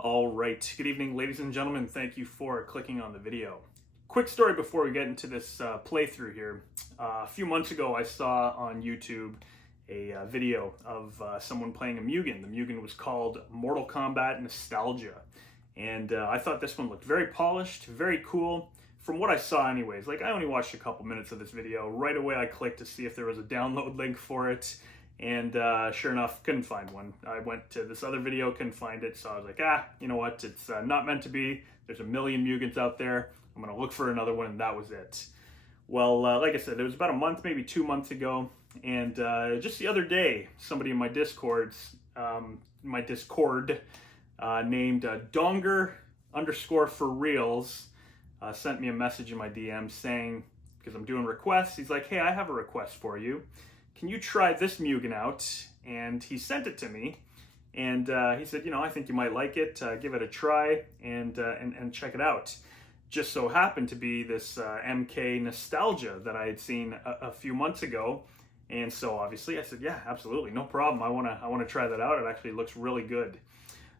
All right, good evening, ladies and gentlemen. Thank you for clicking on the video. Quick story before we get into this playthrough here. A few months ago, I saw on YouTube a video of someone playing a Mugen. The Mugen was called Mortal Kombat Nostalgia. And I thought this one looked very polished, very cool. From what I saw anyways, like I only watched a couple minutes of this video. Right away I clicked to see if there was a download link for it. And sure enough, couldn't find one. I went to this other video, couldn't find it, so I was like, you know what, it's not meant to be. There's a million Mugens out there. I'm gonna look for another one, and that was it. Well, like I said, it was about a month, maybe 2 months ago, and just the other day, somebody in my Discord named Donger_for_reals sent me a message in my DM saying, because I'm doing requests, he's like, hey, I have a request for you. Can you try this Mugen out? And he sent it to me, and he said, you know, I think you might like it. Give it a try and check it out. Just so happened to be this MK Nostalgia that I had seen a few months ago, and so obviously I said, yeah, absolutely, no problem. I wanna try that out. It actually looks really good.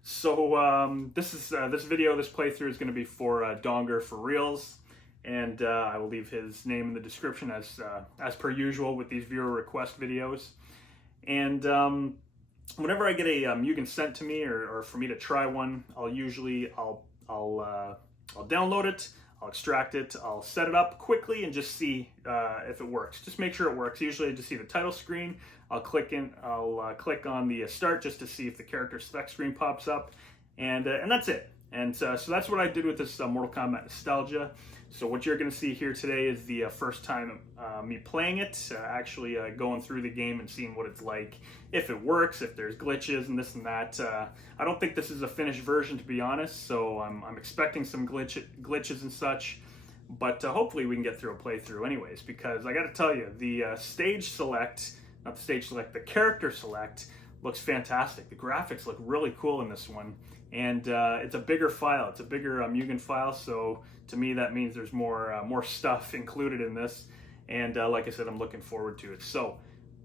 So this playthrough is going to be for Donger for Reals. And I will leave his name in the description as per usual with these viewer request videos. And whenever I get a Mugen sent to me or for me to try one, I'll download it, I'll extract it, I'll set it up quickly and just see if it works. Just make sure it works. Usually I just see the title screen. I'll click on the start just to see if the character spec screen pops up, and that's it. And so that's what I did with this Mortal Kombat Nostalgia. So what you're going to see here today is the first time me playing it, actually going through the game and seeing what it's like, if it works, if there's glitches and this and that. I don't think this is a finished version, to be honest, so I'm expecting some glitches and such, but hopefully we can get through a playthrough anyways, because I got to tell you, the the character select looks fantastic. The graphics look really cool in this one, and it's a bigger file. It's a bigger Mugen file, so to me that means there's more stuff included in this, and like I said, I'm looking forward to it. So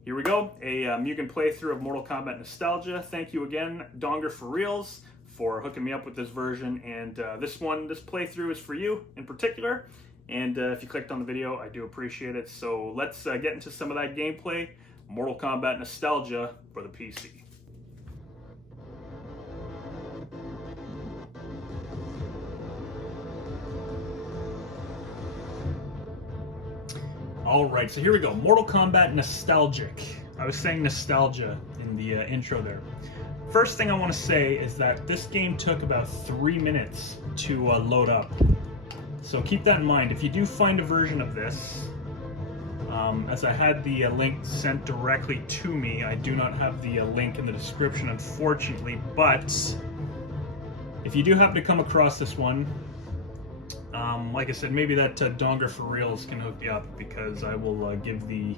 here we go, a Mugen playthrough of Mortal Kombat Nostalgia. Thank you again, Donger for Reals, for hooking me up with this version, and this playthrough is for you in particular, and if you clicked on the video, I do appreciate it. So let's get into some of that gameplay. Mortal Kombat Nostalgia for the PC. Alright, so here we go. Mortal Kombat Nostalgic. I was saying nostalgia in the intro there. First thing I want to say is that this game took about 3 minutes to load up. So keep that in mind. If you do find a version of this, as I had the link sent directly to me, I do not have the link in the description, unfortunately, but if you do happen to come across this one, like I said, maybe that Donger for Reals can hook you up, because I will give the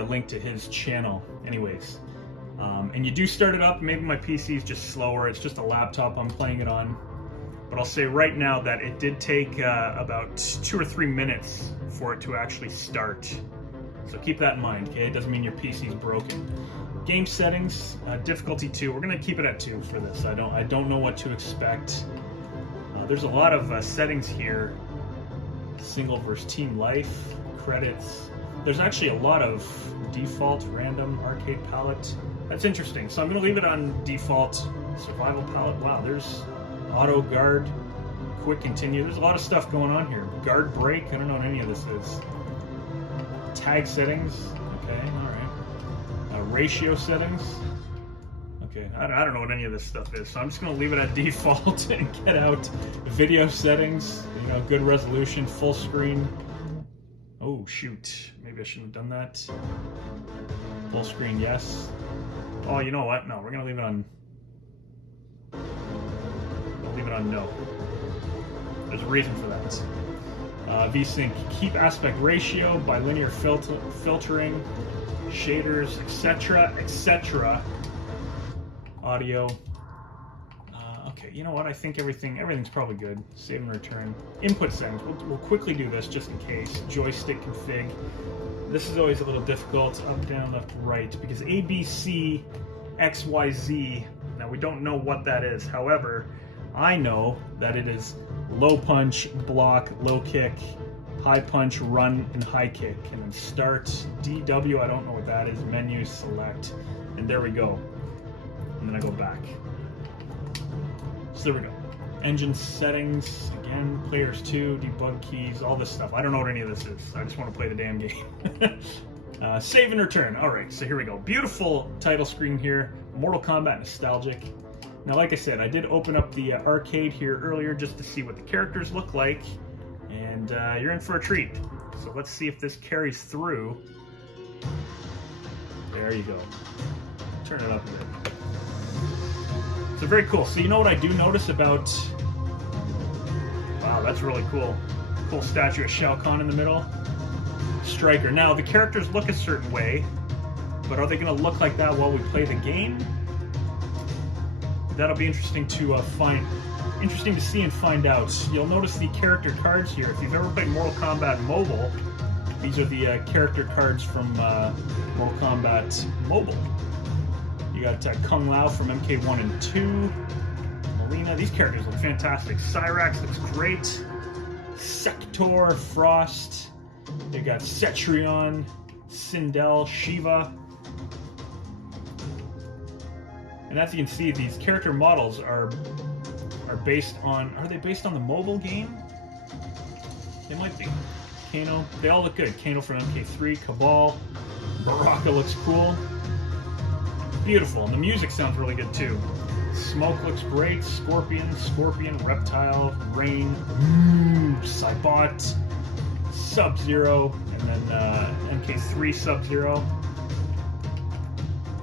link to his channel anyways. And you do start it up. Maybe my PC is just slower. It's just a laptop I'm playing it on. But I'll say right now that it did take about 2 or 3 minutes for it to actually start. So keep that in mind, okay? It doesn't mean your PC is broken. Game settings, difficulty 2. We're gonna keep it at 2 for this. I don't know what to expect. There's a lot of settings here. Single versus team life, credits. There's actually a lot of default, random, arcade palette. That's interesting. So I'm gonna leave it on default, survival palette. Wow, there's auto guard, quick continue. There's a lot of stuff going on here. Guard break, I don't know what any of this is. Tag settings, okay, all right. Ratio settings, okay. I don't know what any of this stuff is, so I'm just gonna leave it at default and get out. Video settings, you know, good resolution, full screen. Oh shoot, maybe I shouldn't have done that. Full screen, yes. Oh, you know what? No, we're gonna leave it on. Leave it on no. There's a reason for that. VSync, keep aspect ratio, bilinear filtering, shaders, etc., etc. Audio. Okay, you know what? I think everything's probably good. Save and return. Input settings. We'll quickly do this just in case. Joystick config. This is always a little difficult. Up, down, left, right, because A, B, C, X, Y, Z. Now Now we don't know what that is. However, I know that it is low punch, block, low kick, high punch, run, and high kick. And then start, DW, I don't know what that is, menu, select, and there we go. And then I go back. So there we go. Engine settings, again, players 2, debug keys, all this stuff. I don't know what any of this is. I just want to play the damn game. Save and return. Alright, so here we go. Beautiful title screen here. Mortal Kombat nostalgic. Now, like I said, I did open up the arcade here earlier just to see what the characters look like. And you're in for a treat. So let's see if this carries through. There you go. Turn it up a bit. So very cool. So you know what I do notice about... Wow, that's really cool. Cool statue of Shao Kahn in the middle. Striker. Now, the characters look a certain way, but are they going to look like that while we play the game? That'll be interesting to see and find out. You'll notice the character cards here. If you've ever played Mortal Kombat Mobile, these are the character cards from Mortal Kombat Mobile. You got Kung Lao from MK1 and 2. Melina, these characters look fantastic. Cyrax looks great. Sector, Frost. They got Cetrion, Sindel, Shiva. And as you can see, these character models are based on... Are they based on the mobile game? They might be. Kano. They all look good. Kano from MK3, Cabal. Baraka looks cool. Beautiful. And the music sounds really good too. Smoke looks great. Scorpion, Reptile, Rain, Cybot, SubZero, and then MK3 SubZero.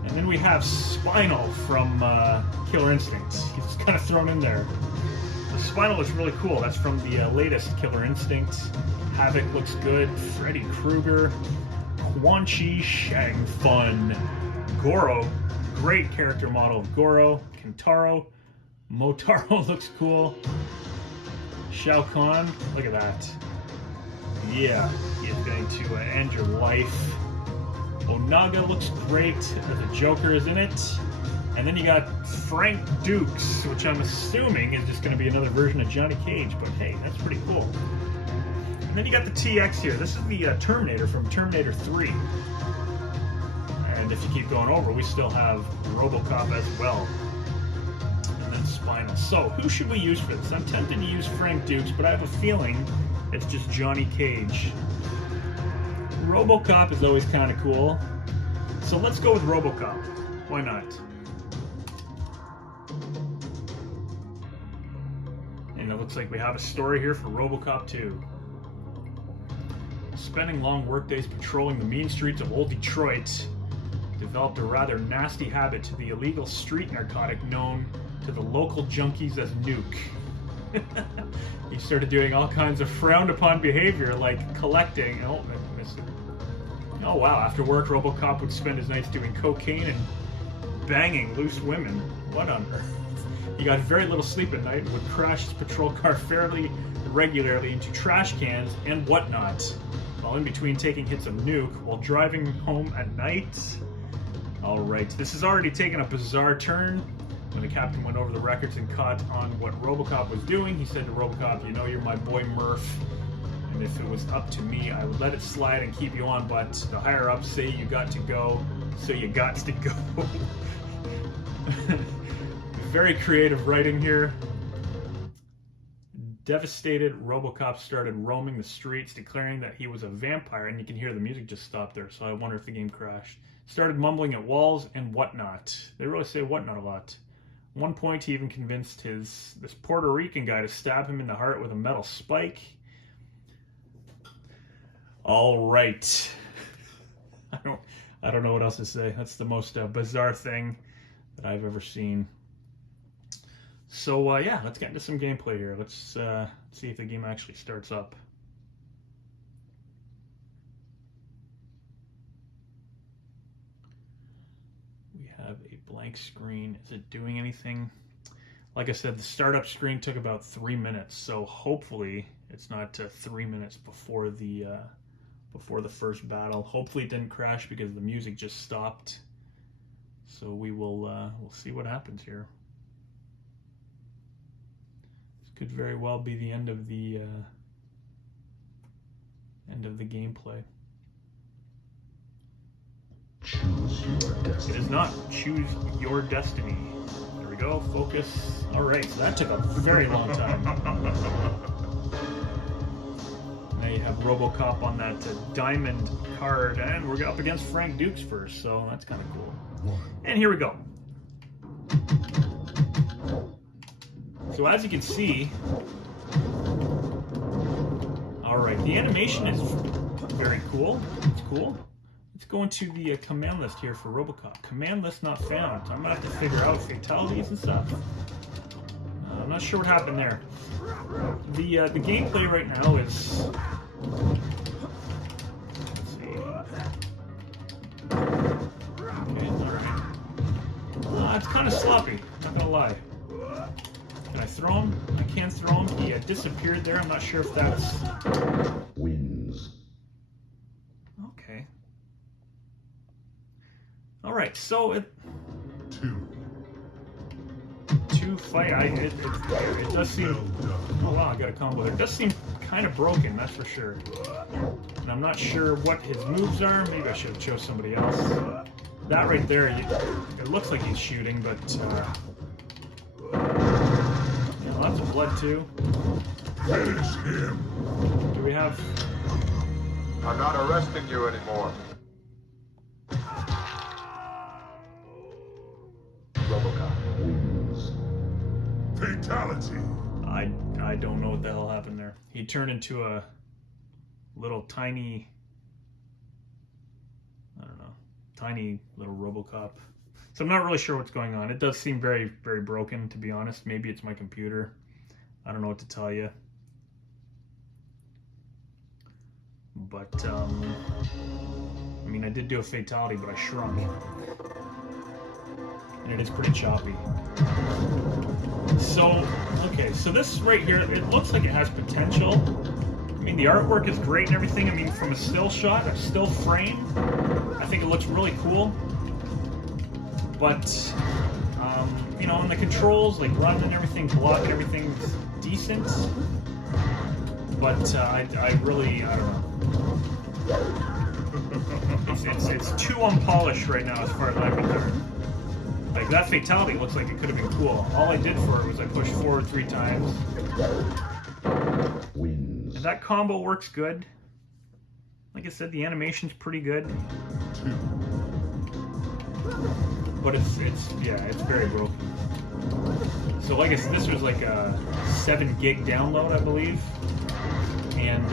And then we have Spinal from Killer Instinct. He's kind of thrown in there. The Spinal looks really cool. That's from the latest Killer Instinct. Havoc looks good. Freddy Krueger. Quan Chi, Shang Fun. Goro. Great character model of Goro. Kentaro. Motaro looks cool. Shao Kahn. Look at that. Yeah, he is going to end your life. Onaga looks great. The Joker is in it. And then you got Frank Dukes, which I'm assuming is just going to be another version of Johnny Cage. But hey, that's pretty cool. And then you got the TX here. This is the Terminator from Terminator 3. And if you keep going over, we still have RoboCop as well. And then Spinal. So, who should we use for this? I'm tempted to use Frank Dukes, but I have a feeling it's just Johnny Cage. RoboCop is always kind of cool. So let's go with RoboCop. Why not? And it looks like we have a story here for RoboCop 2. Spending long workdays patrolling the mean streets of old Detroit, developed a rather nasty habit to the illegal street narcotic known to the local junkies as Nuke. He started doing all kinds of frowned upon behavior like collecting. Oh, I missed it. Oh wow, after work RoboCop would spend his nights doing cocaine and banging loose women. What on earth? He got very little sleep at night and would crash his patrol car fairly regularly into trash cans and whatnot, while in between taking hits of Nuke while driving home at night. Alright, this has already taken a bizarre turn. When the captain went over the records and caught on what RoboCop was doing, he said to RoboCop, "You know you're my boy Murph, and if it was up to me, I would let it slide and keep you on, but the higher-ups say you got to go, so you got to go." Very creative writing here. Devastated, RoboCop started roaming the streets, declaring that he was a vampire, and you can hear the music just stopped there, so I wonder if the game crashed. Started mumbling at walls and whatnot. They really say whatnot a lot. At one point, he even convinced this Puerto Rican guy to stab him in the heart with a metal spike. All right. I don't know what else to say. That's the most bizarre thing that I've ever seen. So yeah, let's get into some gameplay here. Let's see if the game actually starts up. We have a blank screen. Is it doing anything? Like I said, the startup screen took about 3 minutes, so hopefully it's not 3 minutes before the first battle. Hopefully it didn't crash because the music just stopped. So we'll see what happens here. This could very well be the end of the gameplay. Choose your destiny. It is not. Choose your destiny. There we go. Focus. All right. So that took a very long time. Now you have RoboCop on that diamond card, and we're up against Frank Dukes first, so that's kind of cool. And here we go. So as you can see, all right, the animation is very cool. It's cool. Let's go into the command list here for RoboCop. Command list not found. So I'm gonna have to figure out fatalities and stuff. I'm not sure what happened there. The gameplay right now is. Let's see. Okay, all right. It's kind of sloppy. Not gonna lie. Can I throw him? I can throw him. He disappeared there. I'm not sure if that's. Wins. Okay. All right. So it. Two fight. It does seem. Oh wow! I got a combo there. It does seem kind of broken. That's for sure. And I'm not sure what his moves are. Maybe I should have chose somebody else. That right there. It looks like he's shooting, but. Lots of blood too. Finish him. Do we have? I'm not arresting you anymore. RoboCop Wins. fatality. I don't know what the hell happened there. He turned into a little tiny. I don't know. Tiny little RoboCop. So I'm not really sure what's going on. It does seem very, very broken, to be honest. Maybe it's my computer. I don't know what to tell you. But, I mean, I did do a fatality, but I shrunk. And it is pretty choppy. So, okay, so this right here, it looks like it has potential. I mean, the artwork is great and everything. I mean, from a still shot, a still frame, I think it looks really cool. But, you know, on the controls, like run and everything, block and everything's decent. But I really, I don't know. It's too unpolished right now as far as I'm concerned. Like, that fatality looks like it could have been cool. All I did for it was I pushed forward 3 times. Wins. And that combo works good. Like I said, the animation's pretty good. But it's very broken. So like I said, this was like a 7 gig download, I believe. And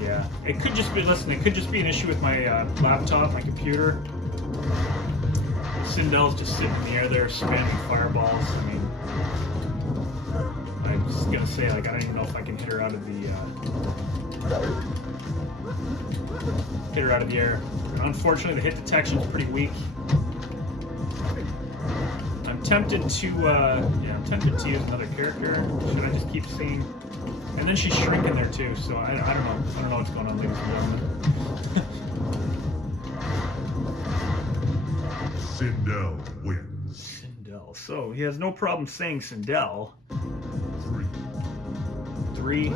yeah, it could just be, listen, it could just be an issue with my laptop, my computer. Sindel's just sitting in the air there spamming fireballs. I mean, I was gonna say, like, I don't even know if I can hit her out of the air. Unfortunately, the hit detection is pretty weak. I'm tempted to use another character. Should I just keep seeing? And then she's shrinking there too, so I don't know. I don't know what's going on, ladies and gentlemen. Sindel wins. Sindel. So he has no problem saying Sindel. 3.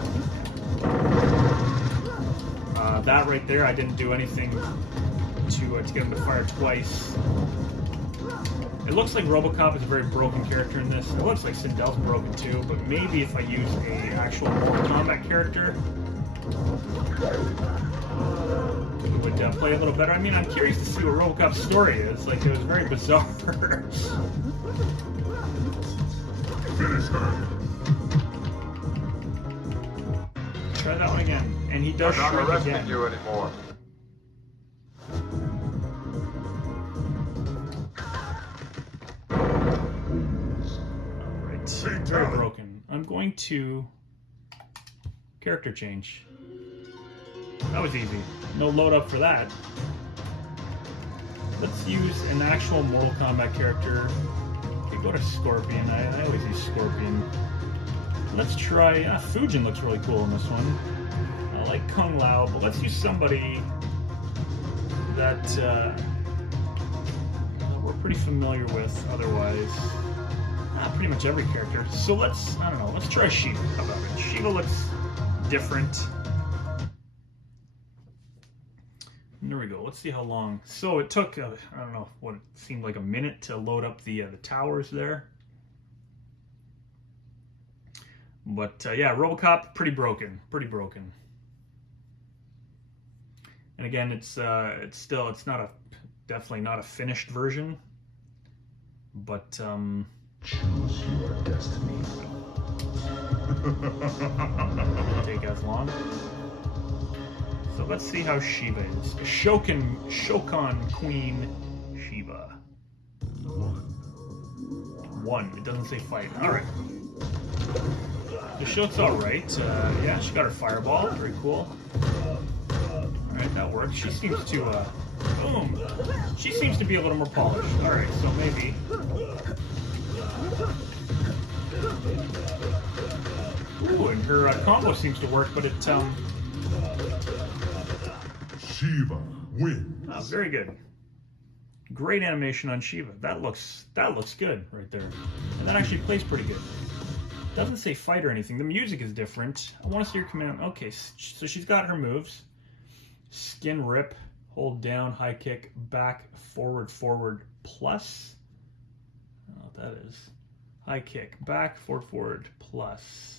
That right there, I didn't do anything to get him to fire twice. It looks like RoboCop is a very broken character in this. It looks like Sindel's broken too, but maybe if I use a actual Mortal Kombat character, it would play a little better. I mean, I'm curious to see what RoboCop's story is. Like, it was very bizarre. Finish her. Try that one again. And he does I'm not shrink arresting again. you anymore. Wins. Alright, very broken. I'm going to character change. That was easy. No load up for that. Let's use an actual Mortal Kombat character. Okay, go to Scorpion. I always use Scorpion. Let's try... Fujin looks really cool in this one. I like Kung Lao, but let's use somebody... that we're pretty familiar with otherwise. Pretty much every character. So let's, I don't know, let's try Shiva. How about it? Shiva looks different. And there we go. Let's see how long. So it took, I don't know, what it seemed like a minute to load up the towers there. But yeah, RoboCop, pretty broken. Pretty broken. And again, it's definitely not a finished version. But Choose your destiny. Didn't take as long. So let's see how Shiva is. Shokan Queen Shiva. 1. It doesn't say fight. Alright. The show's alright. Yeah, she got her fireball. Very cool. Alright, that works. She seems to, boom! She seems to be a little more polished. Alright, so maybe. Ooh, and her combo seems to work, but it, Shiva wins. Oh, very good. Great animation on Shiva. That looks good right there. And that actually plays pretty good. Doesn't say fight or anything. The music is different. I want to see her command. Okay, so she's got her moves. Skin rip, hold down, high kick, back, forward, plus. I don't know what that is. High kick, back, forward, plus.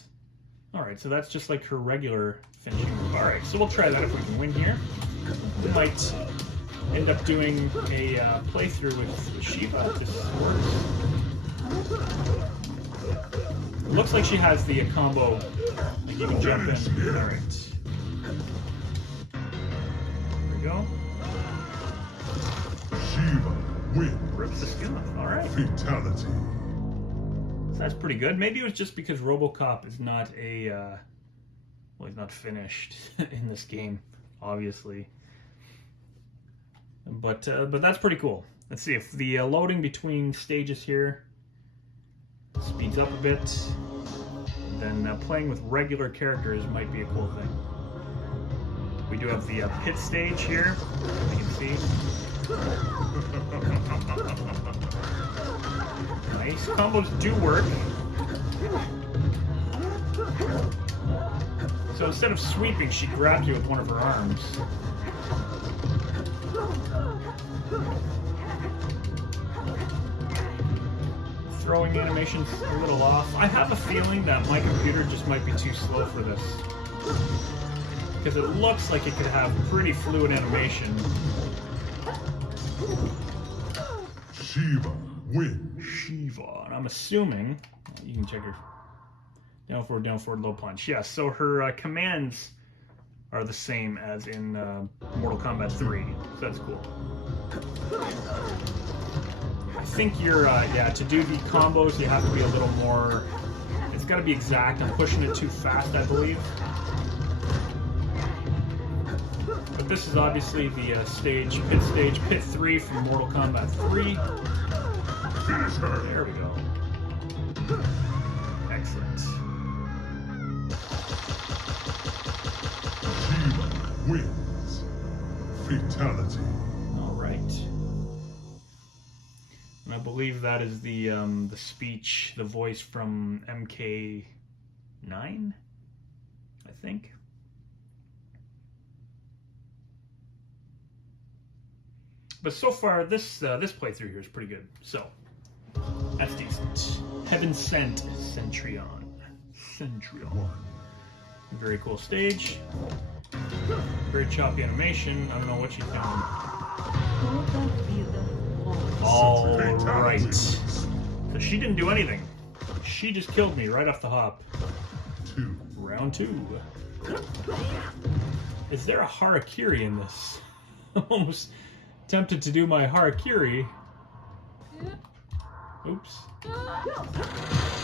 Alright, so that's just like her regular finishing move. Alright, so we'll try that if we can win here. We might end up doing a playthrough with Shiva if this works. It looks like she has the combo, like you can jump in. Alright. There we go. Shiva wins. Rips the skin off. Alright. Fatality. So that's pretty good. Maybe it was just because RoboCop is not a, well, he's not finished in this game, obviously. But that's pretty cool. Let's see if the loading between stages here speeds up a bit. Then playing with regular characters might be a cool thing. We do have the pit stage here, as you can see. Nice. Combos do work. So instead of sweeping, she grabs you with one of her arms. Throwing animation's a little off. I have a feeling that my computer just might be too slow for this. Because it looks like it could have pretty fluid animation. Shiva wins. Shiva. And I'm assuming, you can check her down forward, low punch. Yeah, so her commands are the same as in Mortal Kombat 3. So that's cool. I think you're, yeah, to do the combos, you have to be a little more, it's got to be exact. I'm pushing it too fast, I believe. But this is obviously the pit 3 from Mortal Kombat 3. There we go. Excellent. Shiva wins. Fatality. All right. And I believe that is the speech, the voice from MK9, I think. But so far, this playthrough here is pretty good. So that's decent. Heaven Sent Centurion. Very cool stage. Very choppy animation. I don't know what she's doing. All right. So she didn't do anything. She just killed me right off the hop. Round 2. Is there a harakiri in this? I'm almost tempted to do my harakiri. Oops.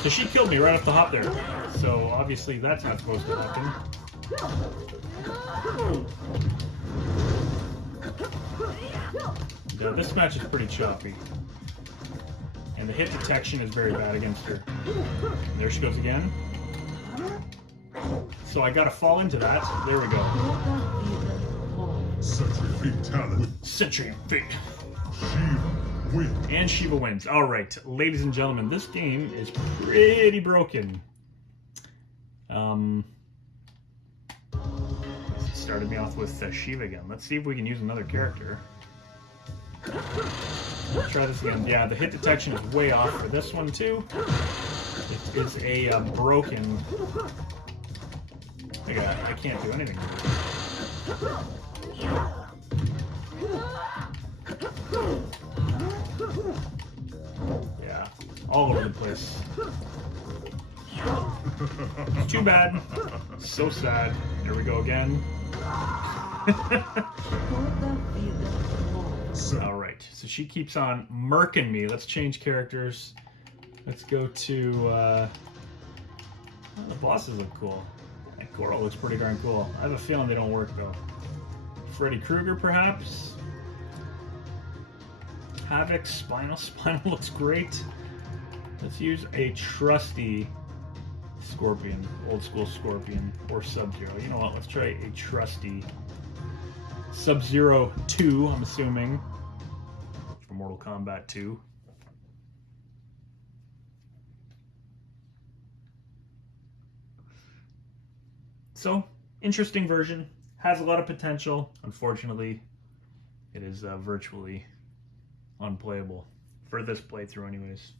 So she killed me right off the hop there. So obviously that's not supposed to happen. Yeah, this match is pretty choppy. And the hit detection is very bad against her. There she goes again. So I gotta fall into that. There we go. Such a fatality. Sentry Fate. Shiva wins. And Shiva wins. All right, ladies and gentlemen, this game is pretty broken. Started me off with Shiva again. Let's see if we can use another character. Let's try this again. Yeah, the hit detection is way off for this one too. It is a broken. I can't do anything. Yeah, all over the place. It's too bad. So sad. Here we go again. Alright, so she keeps on murking me. Let's change characters. Let's go to... the bosses look cool. That Goro looks pretty darn cool. I have a feeling they don't work though. Freddy Krueger, perhaps? Havoc, Spinal. Spinal looks great. Let's use a trusty Scorpion, old school Scorpion, or SubZero. You know what? Let's try a trusty SubZero 2, I'm assuming, for Mortal Kombat 2. So, interesting version. Has a lot of potential. Unfortunately, it is virtually unplayable. For this playthrough, anyways.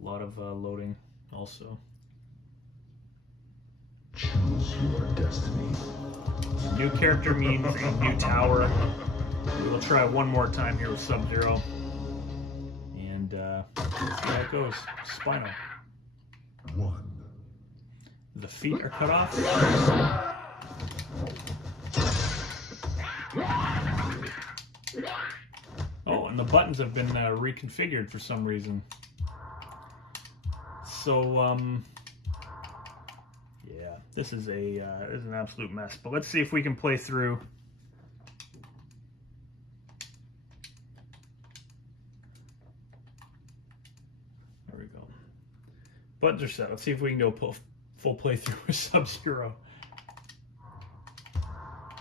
A lot of loading, also. Choose your destiny. New character means a new tower. We'll try one more time here with SubZero. And let's see how it goes. Spinal. 1. The feet are cut off. Oh, and the buttons have been reconfigured for some reason. So, yeah, this is an absolute mess. But let's see if we can play through. There we go. Buttons are set. Let's see if we can go full playthrough with SubZero.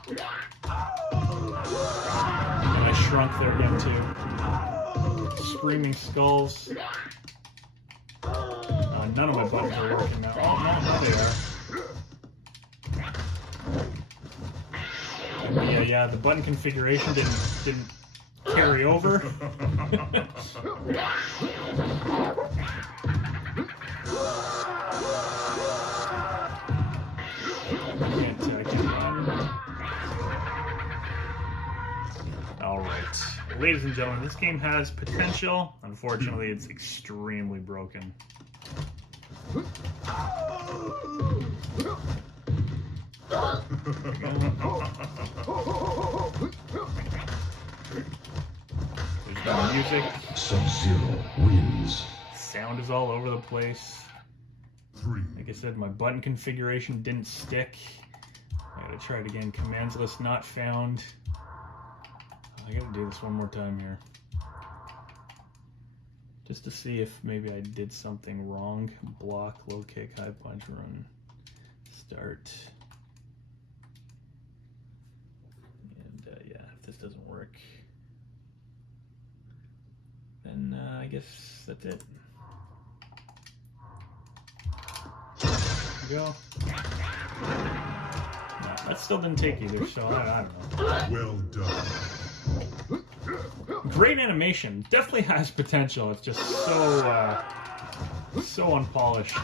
And I shrunk there again too. Screaming skulls. None of my buttons are working now. Oh, no, they are. Yeah, the button configuration didn't carry over. Can't run. All right, ladies and gentlemen, this game has potential. Unfortunately, it's extremely broken. There's no music. SubZero wins. Sound is all over the place. 3. Like I said, my button configuration didn't stick. I gotta try it again. Commands list not found. I gotta do this one more time here. Just to see if maybe I did something wrong. Block, low kick, high punch, run, start. And yeah, if this doesn't work, then I guess that's it. There we go. No, that still didn't take either, so I don't know. Well done. Great animation, definitely has potential. It's just so unpolished.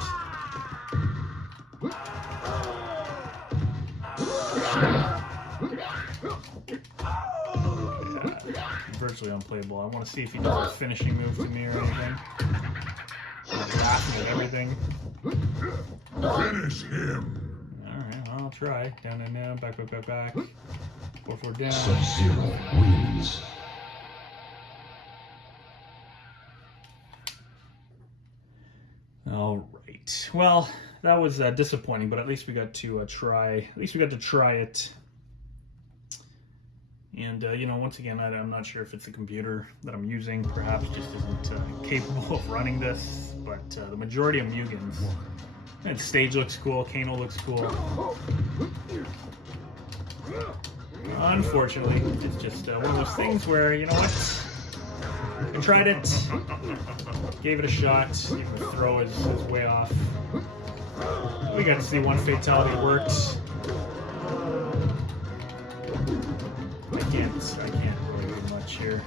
Yeah, virtually unplayable. I want to see if he does a finishing move to me or anything. He's laughing at everything. Finish him. Alright, I'll try. Down and down, back. 4 down. SubZero wins. All right. Well, that was disappointing, but at least we got to try. At least we got to try it. And you know, once again, I'm not sure if it's the computer that I'm using. Perhaps just isn't capable of running this. But the majority of MUGENS And stage looks cool. Kano looks cool. Unfortunately, it's just one of those things where, you know what? I tried it, gave it a shot. Even the throw is way off. We got to see one fatality worked. I can't really do much here.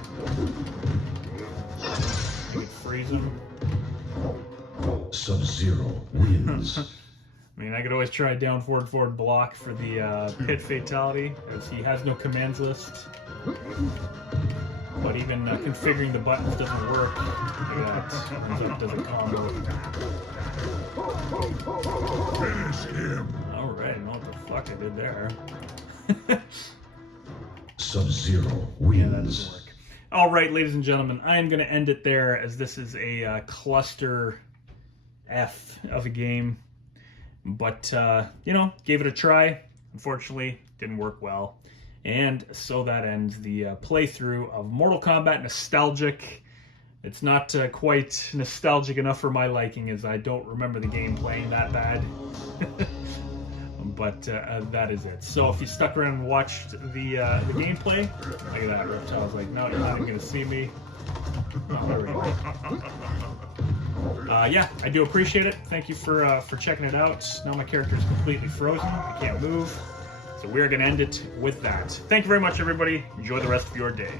Maybe freeze him. SubZero wins. I mean, I could always try down forward block for the pit fatality, as he has no commands list. But even configuring the buttons doesn't work. Look at that. Ends up does a combo. Finish him. Alright, I don't know what the fuck I did there. SubZero Yeah, that doesn't wins. work. Alright, ladies and gentlemen, I am going to end it there, as this is a cluster F of a game. But, you know, gave it a try. Unfortunately, didn't work well. And so that ends the playthrough of Mortal Kombat Nostalgic. It's not quite nostalgic enough for my liking, as I don't remember the game playing that bad. But that is it. So if you stuck around and watched the gameplay, look at that, Reptile's like, no, you're not even going to see me. Oh, there we go. Yeah, I do appreciate it. Thank you for checking it out. Now my character is completely frozen. I can't move. So we're going to end it with that. Thank you very much, everybody. Enjoy the rest of your day.